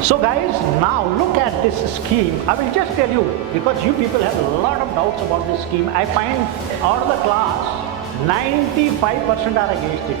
So guys, now look at this scheme. I will just tell you, because you people have a lot of doubts about this scheme. I find out of the class, 95% are against it.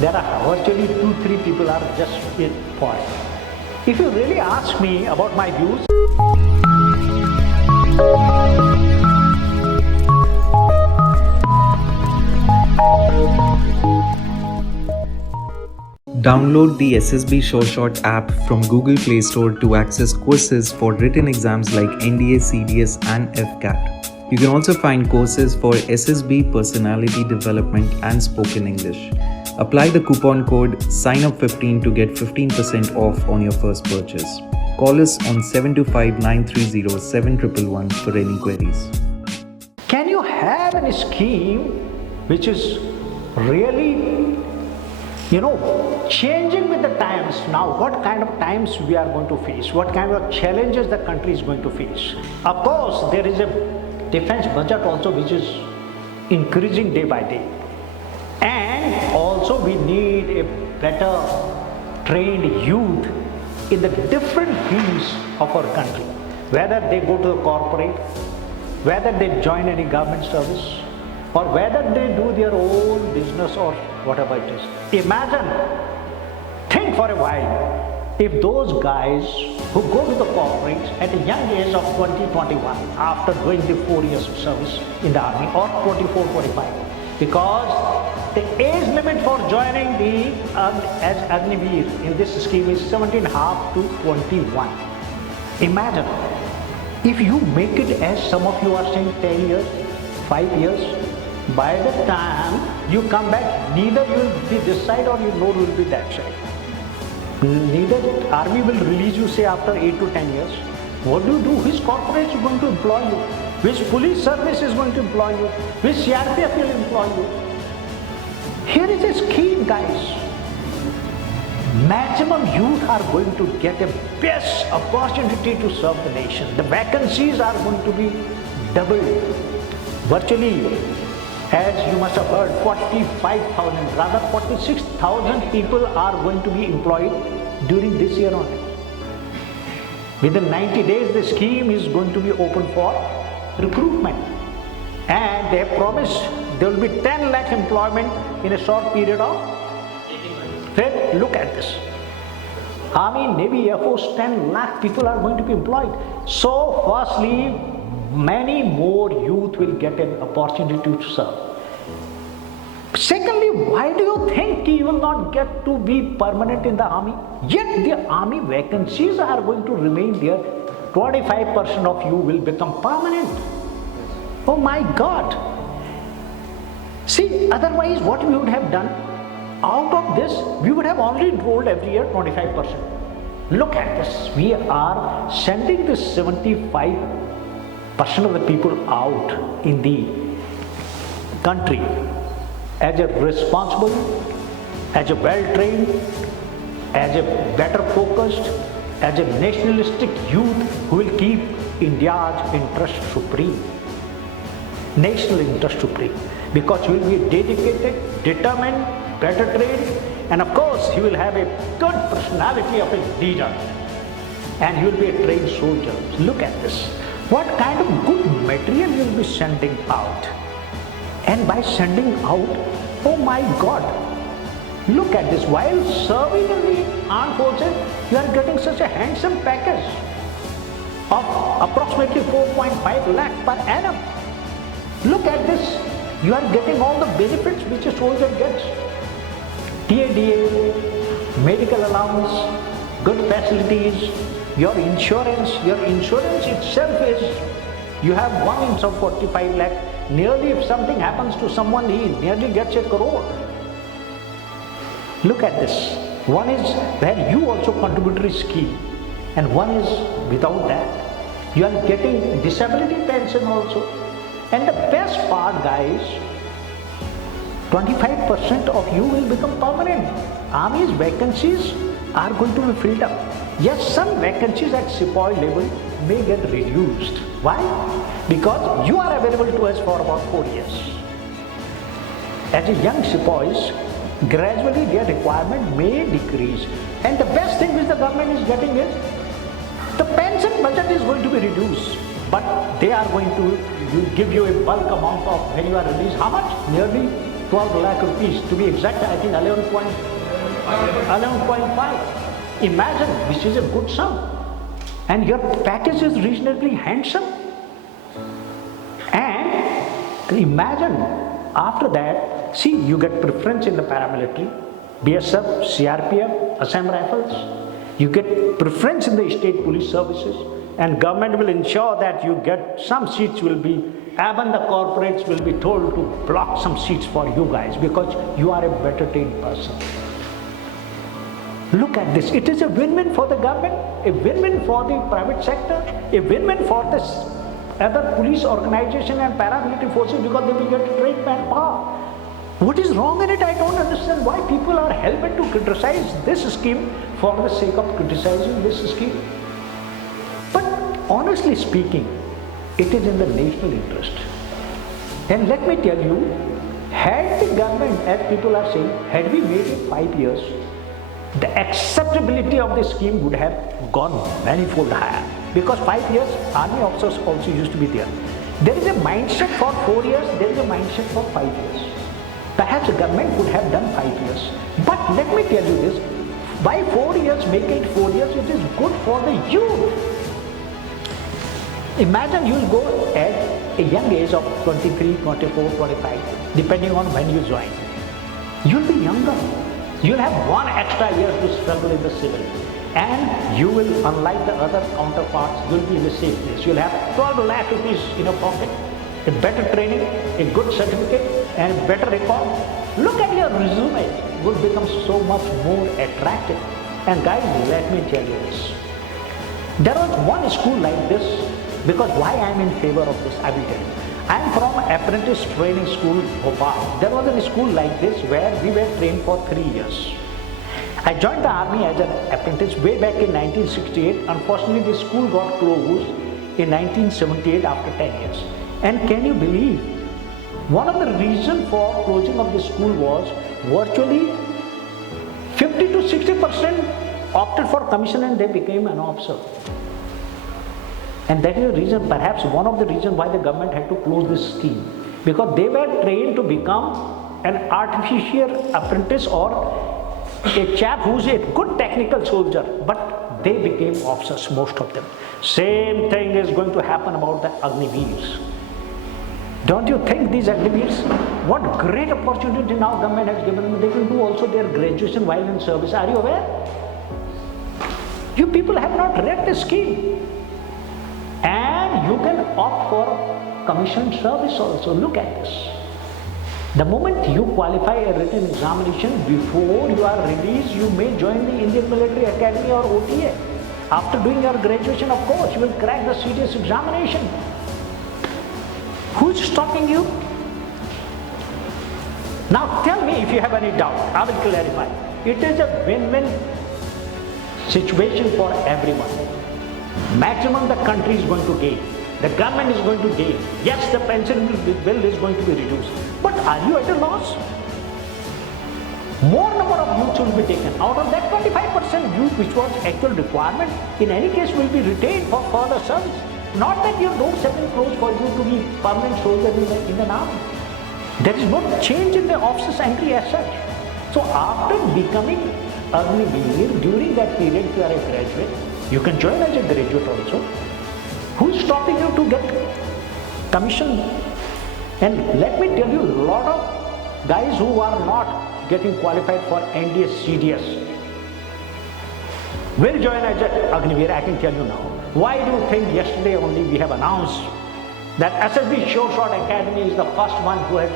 There are virtually 2-3 people are just for it. If you really ask me about my views, Download the SSB SureShot app from Google Play Store to access courses for written exams like NDA, CDS and FCAT. You can also find courses for SSB Personality Development and Spoken English. Apply the coupon code SIGNUP15 to get 15% off on your first purchase. Call us on 725-930-7111 for any queries. Can you have a scheme which is really changing with the times? Now what kind of times we are going to face, what kind of challenges the country is going to face. Of course, there is a defense budget also which is increasing day by day, and also we need a better trained youth in the different fields of our country, whether they go to the corporate, whether they join any government service, or whether they do their own business or whatever it is. Imagine, think for a while, if those guys who go to the corporates at a young age of 20-21 after doing the 4 years of service in the army, or 24-25, because the age limit for joining the as Agniveers in this scheme is 17.5 to 21. Imagine, if you make it as some of you are saying 10 years, 5 years, by the time you come back, neither you will be this side or nor will be that side. Neither army will release you say after 8 to 10 years. What do you do? Which corporate is going to employ you? Which police service is going to employ you? Which CRPF will employ you? Here is a scheme, guys. Maximum youth are going to get a best opportunity to serve the nation. The vacancies are going to be doubled. Virtually, as you must have heard, 45,000, rather 46,000 people are going to be employed during this year only. Within 90 days, the scheme is going to be open for recruitment. And they have promised there will be 10 lakh employment in a short period of 18 months. Look at this. Army, Navy, Air Force, 10 lakh people are going to be employed. So, firstly, many more youth will get an opportunity to serve. Secondly, why do you think you will not get to be permanent in the army? Yet the army vacancies are going to remain there. 25% of you will become permanent. Oh my God. See, otherwise what we would have done, out of this, we would have only enrolled every year 25%. Look at this. We are sending this 75% of the people out in the country as a responsible, as a well-trained, as a better focused, as a nationalistic youth who will keep India's interest supreme, national interest supreme, because he will be dedicated, determined, better trained, and of course he will have a good personality of a leader, and he will be a trained soldier. Look at this. What kind of good material you will be sending out? And by sending out, oh my God, look at this. While serving in the armed forces, you are getting such a handsome package of approximately 4.5 lakh per annum. Look at this. You are getting all the benefits which a soldier gets. TADA, medical allowance, good facilities, your insurance itself is, you have one inch of 45 lakh. Nearly if something happens to someone, he nearly gets 1 crore. Look at this. One is where you also contributory scheme, and one is without that. You are getting disability pension also. And the best part, guys, 25% of you will become permanent. Army's vacancies are going to be filled up. Yes, some vacancies at Sepoy level may get reduced. Why? Because you are available to us for about 4 years. As a young Sepoys, gradually their requirement may decrease. And the best thing which the government is getting is, the pension budget is going to be reduced, but they are going to give you a bulk amount of when you are released. How much? Nearly 12 lakh rupees. To be exact, I think 11.5. Imagine, this is a good sum. And your package is reasonably handsome. And imagine, after that, see, you get preference in the paramilitary, BSF, CRPF, Assam Rifles. You get preference in the state police services, and government will ensure that you get some seats will be, even the corporates will be told to block some seats for you guys because you are a better trained person. Look at this. It is a win-win for the government, a win-win for the private sector, a win-win for this other police organization and paramilitary forces because they will get trained manpower. What is wrong in it? I don't understand why people are hell-bent to criticize this scheme for the sake of criticizing this scheme. But honestly speaking, it is in the national interest. And let me tell you, had the government, as people are saying, had we made it 5 years, the acceptability of the scheme would have gone manifold higher. Because 5 years, army officers also used to be there. There is a mindset for 4 years, there is a mindset for 5 years. Perhaps the government could have done 5 years. But let me tell you this, by 4 years, make it 4 years, it is good for the youth. Imagine you will go at a young age of 23, 24, 25, depending on when you join. You will be younger. You will have 1 extra year to struggle in the civil. And you will, unlike the other counterparts, you will be in the safe place. You will have 12 lakh rupees in your pocket. A better training, a good certificate, and a better record. Look at your resume. It would become so much more attractive. And guys, let me tell you this. There was one school like this, because why I am in favor of this, I will tell you. I am from apprentice training school, Bhopal. There was a school like this where we were trained for 3 years. I joined the army as an apprentice way back in 1968. Unfortunately, the school got closed in 1978 after 10 years. And can you believe, one of the reasons for closing of the school was virtually 50 to 60% opted for commission and they became an officer. And that is the reason, perhaps one of the reasons why the government had to close this scheme. Because they were trained to become an artificial apprentice or a chap who's a good technical soldier, but they became officers, most of them. Same thing is going to happen about the Agniveers. Don't you think these Agniveers, what great opportunity now government has given them, they can do also their graduation while in service. Are you aware? You people have not read the scheme. And you can opt for commissioned service also. Look at this. The moment you qualify a written examination, before you are released, you may join the Indian Military Academy or OTA. After doing your graduation, of course, you will crack the serious examination. Who is stopping you? Now tell me if you have any doubt. I will clarify. It is a win-win situation for everyone. Maximum the country is going to gain. The government is going to gain. Yes, the pension bill is going to be reduced. But are you at a loss? More number of youths will be taken. Out of that, 25% youth, which was actual requirement, in any case will be retained for further service. Not that your doors have been closed for you to be permanent soldier in the army. There is no change in the officer's entry as such. So after becoming Agniveer, during that period, if you are a graduate, you can join as a graduate also. Who is stopping you to get commission? And let me tell you, a lot of guys who are not getting qualified for NDS, CDS will join as Agniveer, I can tell you now. Why do you think yesterday only we have announced that SSB Sure Shot Academy is the first one who has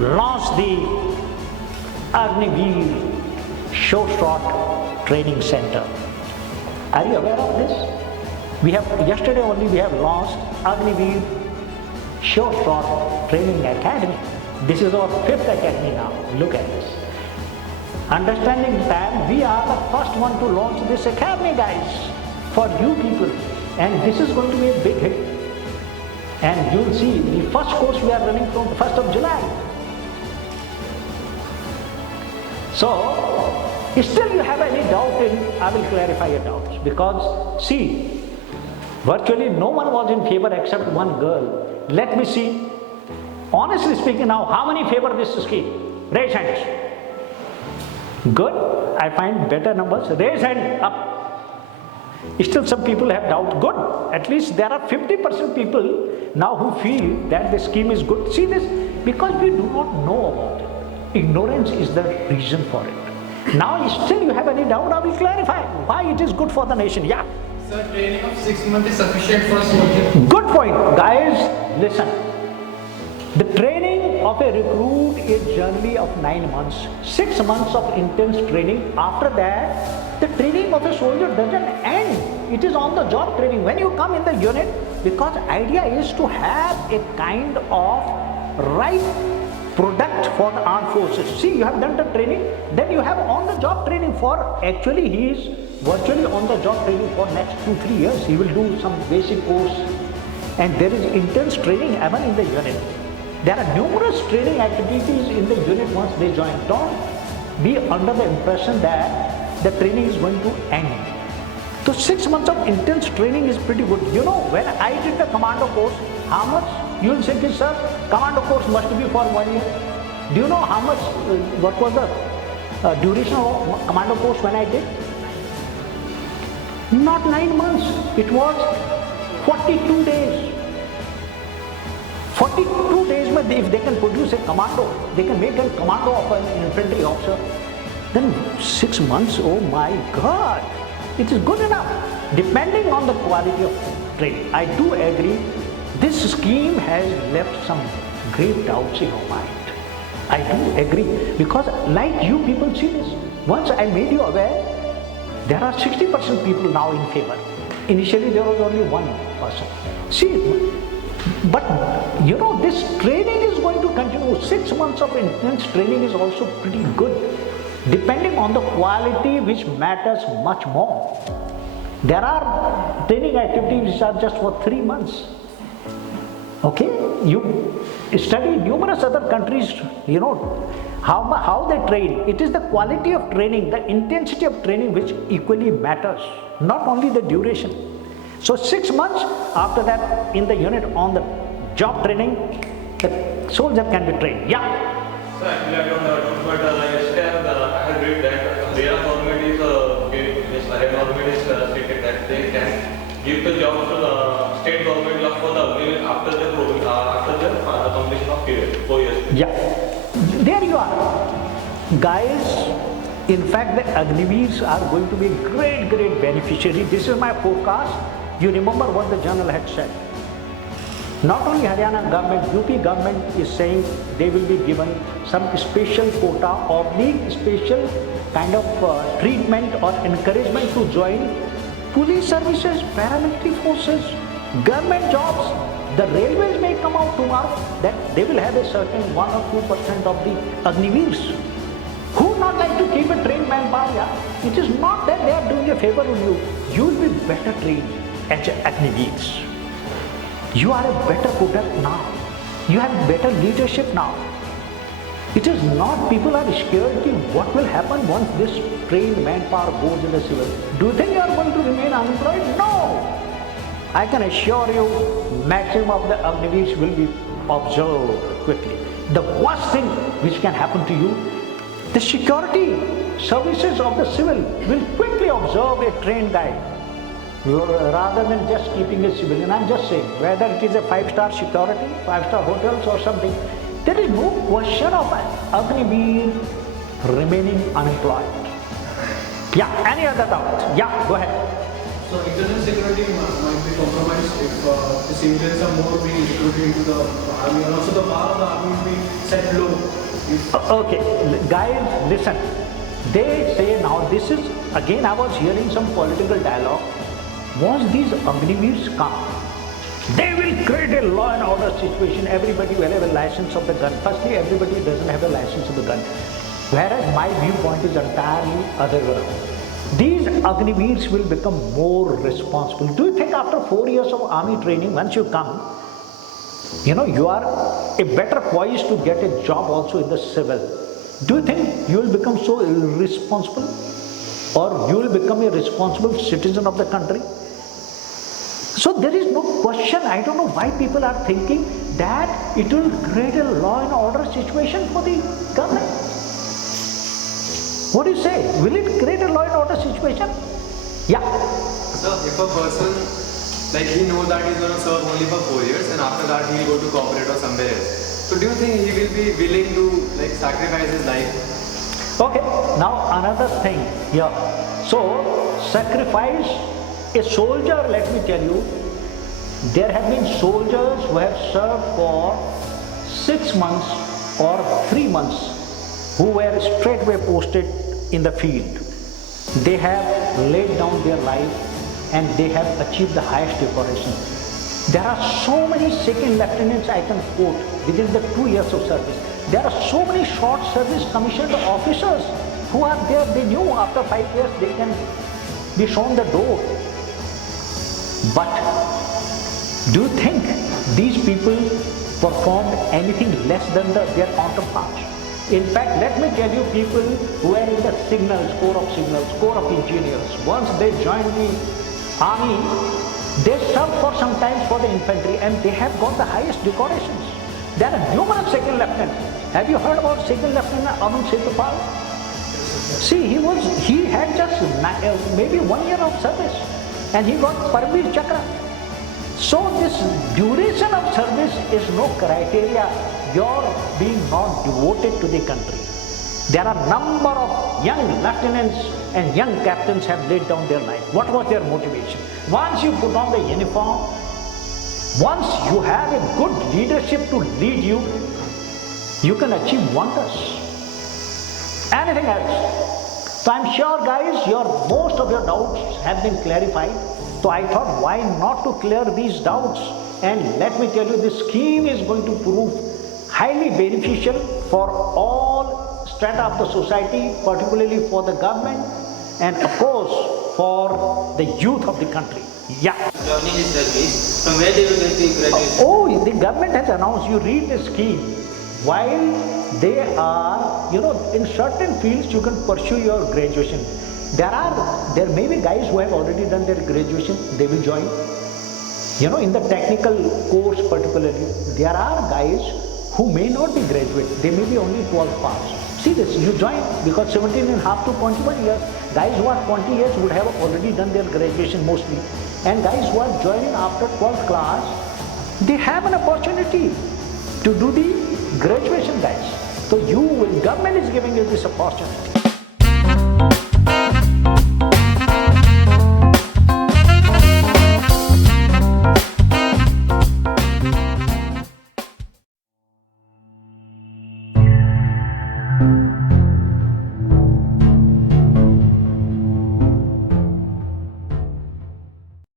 launched the Agniveer Sure Shot Training Center. Are you aware of this? Yesterday only we have launched Agniveer Sure Shot Training Academy. This is our 5th academy now. Look at this. Understanding that we are the first one to launch this academy, guys, for you people. And this is going to be a big hit. And you'll see the first course we are running from the 1st of July. So, Still you have any doubt in, I will clarify your doubts. Because see, virtually no one was in favor except one girl. Let me see. Honestly speaking now, how many favor this scheme? Raise hands. Good. I find better numbers. Raise hand up. Still some people have doubt. Good. At least there are 50% people now who feel that the scheme is good. See this? Because we do not know about it. Ignorance is the reason for it. Now still you have any doubt, I will clarify why it is good for the nation. Yeah. Sir, training of 6 months is sufficient for a soldier. Good point. Guys, listen. The training of a recruit is generally of 9 months. 6 months of intense training. After that, the training of a soldier doesn't end. It is on the job training. When you come in the unit, because idea is to have a kind of right product for the armed forces. See, you have done the training, then you have on the job training for, actually he is virtually on the job training for next 2-3 years. He will do some basic course and there is intense training even in the unit. There are numerous training activities in the unit once they join. Don't be under the impression that the training is going to end. So 6 months of intense training is pretty good. You know, when I did the commando course, how much? You will say this, sir, commando course must be for 1 year. Do you know how much, what was the duration of commando course when I did? Not 9 months, it was 42 days. 42 days, if they can produce a commando, they can make a commando of an infantry officer, then 6 months, oh my God, it is good enough, depending on the quality of training. I do agree, this scheme has left some grave doubts in your mind. I do agree, because like you people see this, once I made you aware, there are 60% people now in favor. Initially there was only 1%. See, but you know, this training is going to continue. 6 months of intense training is also pretty good, depending on the quality, which matters much more. There are training activities which are just for 3 months. Okay, you study numerous other countries, you know, how they train. It is the quality of training, the intensity of training which equally matters, not only the duration. So 6 months, after that in the unit on the job training, the soldier can be trained. Yeah. So actually I don't know, but yesterday I had read that their government is stated that they can give the job to the state government job for the after the completion of period, 4 years. Yeah. There you are. Guys, in fact the Agniveers are going to be great beneficiary. This is my forecast. You remember what the journal had said. Not only Haryana government, UP government is saying they will be given some special quota or special kind of treatment or encouragement to join police services, paramilitary forces, government jobs. The railways may come out tomorrow that they will have a certain 1 or 2% of the Agniveers. Who would not like to keep a trained manpower? Yeah? It is not that they are doing a favor to you. You will be better trained as Agniveers. You are a better product now. You have better leadership now. It is not people are scared of what will happen once this trained manpower goes in the civil. Do you think you are going to remain unemployed? No. I can assure you, maximum of the Agniveers will be observed quickly. The worst thing which can happen to you, the security services of the civil will quickly observe a trained guy, rather than just keeping a civilian. I'm just saying, whether it is a 5-star security, 5-star hotels or something, there is no question of an Agniveer remaining unemployed. Yeah, any other doubt? Yeah, go ahead. So internal security might be compromised if the civilians are more being recruited into the army, and also the bar of the army will be set low. Okay, guys, listen. They say now, this is, again I was hearing some political dialogue. Once these Agniveers come, they will create a law and order situation. Everybody will have a license of the gun. Firstly, everybody doesn't have a license of the gun. Whereas my viewpoint is entirely other way. These Agniveers will become more responsible. Do you think after 4 years of army training, once you come, you know, you are a better poised to get a job also in the civil. Do you think you will become so irresponsible, or you will become a responsible citizen of the country? So there is no question. I don't know why people are thinking that it will create a law and order situation for the government. What do you say? Will it create a law and order situation? Yeah. So if a person, like he knows that he's going to serve only for 4 years and after that he'll go to corporate or somewhere else. So do you think he will be willing to like sacrifice his life? Okay, now another thing here. So sacrifice a soldier, let me tell you, there have been soldiers who have served for 6 months or 3 months who were straightway posted in the field. They have laid down their life and they have achieved the highest decoration. There are so many second lieutenants I can quote within the 2 years of service. There are so many short service commissioned officers who are there. They knew after 5 years they can be shown the door. But do you think these people performed anything less than their counterparts? In fact, let me tell you, people who are in the signals, corps of engineers, once they join the army, they serve for some time for the infantry and they have got the highest decorations. There are numerous second lieutenants. Have you heard about second lieutenant Arun Setupal? See, he had just maybe 1 year of service and he got Paramveer Chakra. So this duration of service is no criteria. You're being not devoted to the country. There are number of young lieutenants and young captains have laid down their life. What was their motivation? Once you put on the uniform, once you have a good leadership to lead you, you can achieve wonders. Anything else? So I'm sure guys, most of your doubts have been clarified. So I thought, why not to clear these doubts? And let me tell you, this scheme is going to prove highly beneficial for all strata of the society, particularly for the government and of course for the youth of the country. Yeah. Joining this service, from where they will get the graduation? Oh, the government has announced, you read the scheme. While they are, in certain fields you can pursue your graduation. There may be guys who have already done their graduation, they will join. In the technical course particularly, there are guys who may not be graduate, they may be only 12 pass. See this, you join because 17 and a half to 21 years, guys who are 20 years would have already done their graduation mostly. And guys who are joining after 12th class, they have an opportunity to do the graduation guys. So government is giving you this opportunity.